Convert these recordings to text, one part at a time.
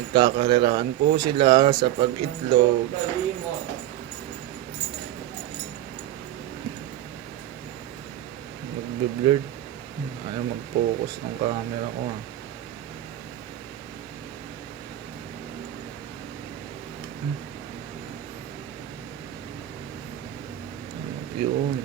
Nagkakarerahan po sila sa pag-itlog. Magbe-blurred. Ayaw mag-focus ng camera ko ah. Yun.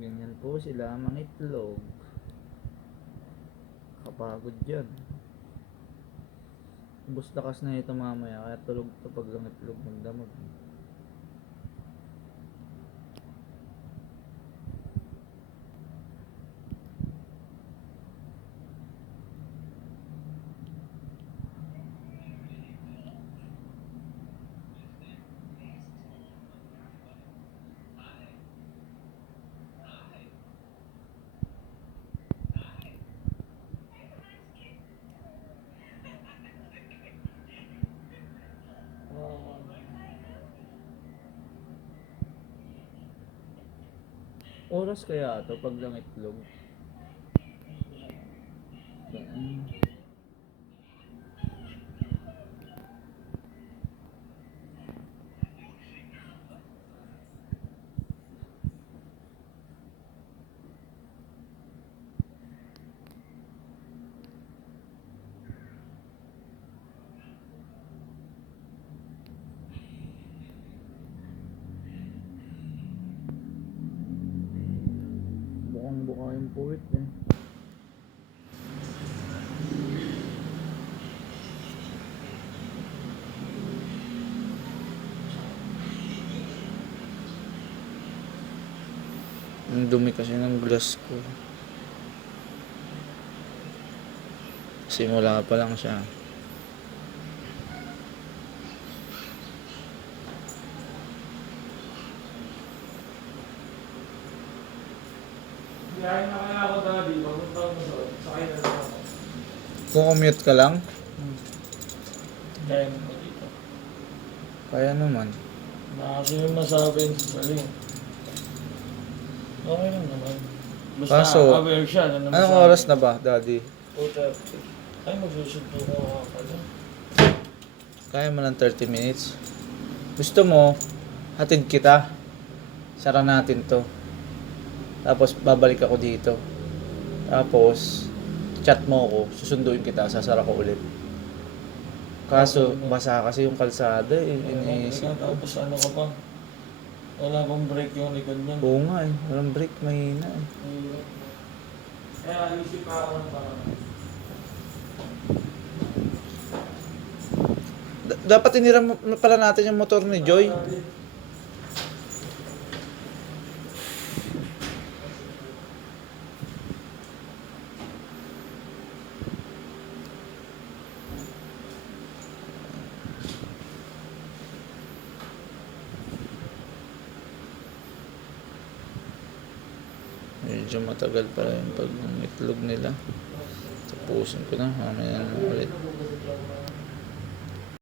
Ganyan po sila mangitlog. Kapagod yan. Ubus lakas na ito mamaya, kaya tulog to pag lang itlog magdamag. Oras kaya to pag lang itlog? Bukang buka yung puwit eh. Ang dumi kasi ng glass ko. Simula pa lang siya. Biyahe na kaya ako dati, papunta ko doon, sakay na lang ako. Kung commute ka lang, Kaya mo dito. kaya naman. Kasi yung nasabi yung sasaling. Okay lang naman. Basta Kaso, aware siya na naman Anong oras na ba, Daddy? 2:30. Ay, magsusunod ko nga pala. Kaya mo ng 30 minutes. Gusto mo, hatid kita. Sara natin to. Tapos babalik ako dito. Tapos chat mo ako, susunduin kita, sasara ko ulit. Kaso basa kasi yung kalsada eh. Iniisip ko. Tapos ano ka pa? Wala pang break yung likod niya. Oo nga eh, walang break, mahina eh. Kaya isip pa ako ng parang. Dapat iniram pala natin yung motor ni Joy. Medyo matagal pala yung pag-itlog nila. Tapusin ko na, mamaya na ulit.